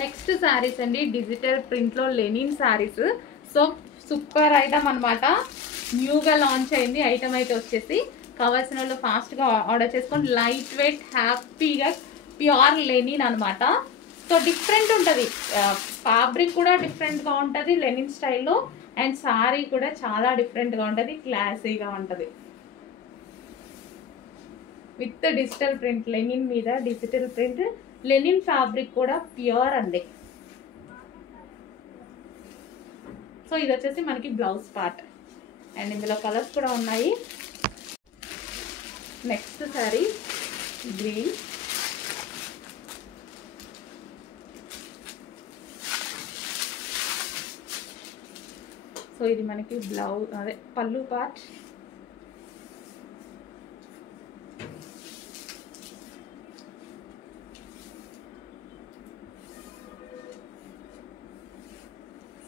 Next saris అండి, digital ప్రింట్లో linen saris. So super item అనమాట, న్యూగా లాంచ్ అయింది ఐటమ్ అయితే వచ్చేసి. కావాల్సిన వాళ్ళు ఫాస్ట్గా ఆర్డర్ చేసుకోండి. లైట్ వెయిట్ హ్యాపీగా ప్యూర్ లెనిన్ అనమాట. సో డిఫరెంట్ ఉంటుంది, ఫ్యాబ్రిక్ కూడా డిఫరెంట్గా ఉంటుంది లెనిన్ స్టైల్లో, అండ్ శారీ కూడా చాలా డిఫరెంట్గా ఉంటుంది, క్లాసీగా ఉంటుంది. విత్ డిజిటల్ ప్రింట్, లెనిన్ మీద డిజిటల్ ప్రింట్, లెనిన్ ఫ్యాబ్రిక్ కూడా ప్యూర్ అండి. సో ఇది వచ్చేసి మనకి బ్లౌజ్ పార్ట్, అండ్ ఇందులో కలర్స్ కూడా ఉన్నాయి. నెక్స్ట్ సారీ గ్రీన్, సో ఇది మనకి బ్లౌజ్ అదే పళ్ళు పార్ట్.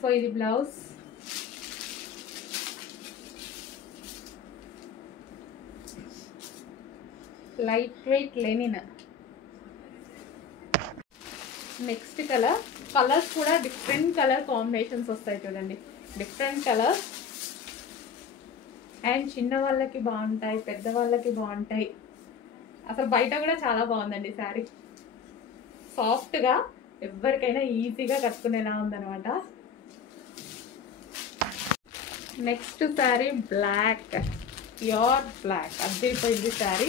సో ఇది blouse. Light weight Lenin. Next colours కూడా డిఫరెంట్ కలర్ కాంబినేషన్స్ వస్తాయి చూడండి, డిఫరెంట్ కలర్స్. అండ్ చిన్న వాళ్ళకి బాగుంటాయి, పెద్ద వాళ్ళకి బాగుంటాయి. అసలు బయట కూడా చాలా బాగుందండి శారీ, సాఫ్ట్గా ఎవరికైనా ఈజీగా కట్టుకునేలా ఉందనమాట. Next sari black, pure black, అద్దరిపోయింది sari.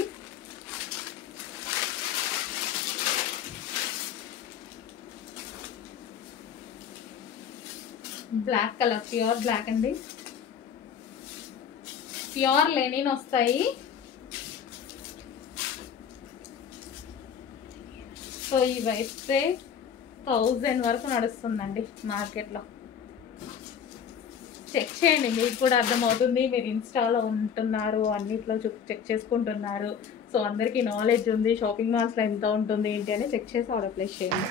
Black colour, pure black అండి, ప్యూర్ లెనిన్ వస్తాయి. సో ఇవి అయితే 1000 వరకు నడుస్తుందండి మార్కెట్లో. చెక్ చేయండి, మీకు కూడా అర్థమవుతుంది. మీరు ఇన్స్టాలో ఉంటున్నారు, అన్నిట్లో చెక్ చేసుకుంటున్నారు. సో అందరికీ నాలెడ్జ్ ఉంది షాపింగ్ మాల్స్లో ఎంత ఉంటుంది ఏంటి అని చెక్ చేసి ఆర్డర్ ప్లేస్ చేయండి.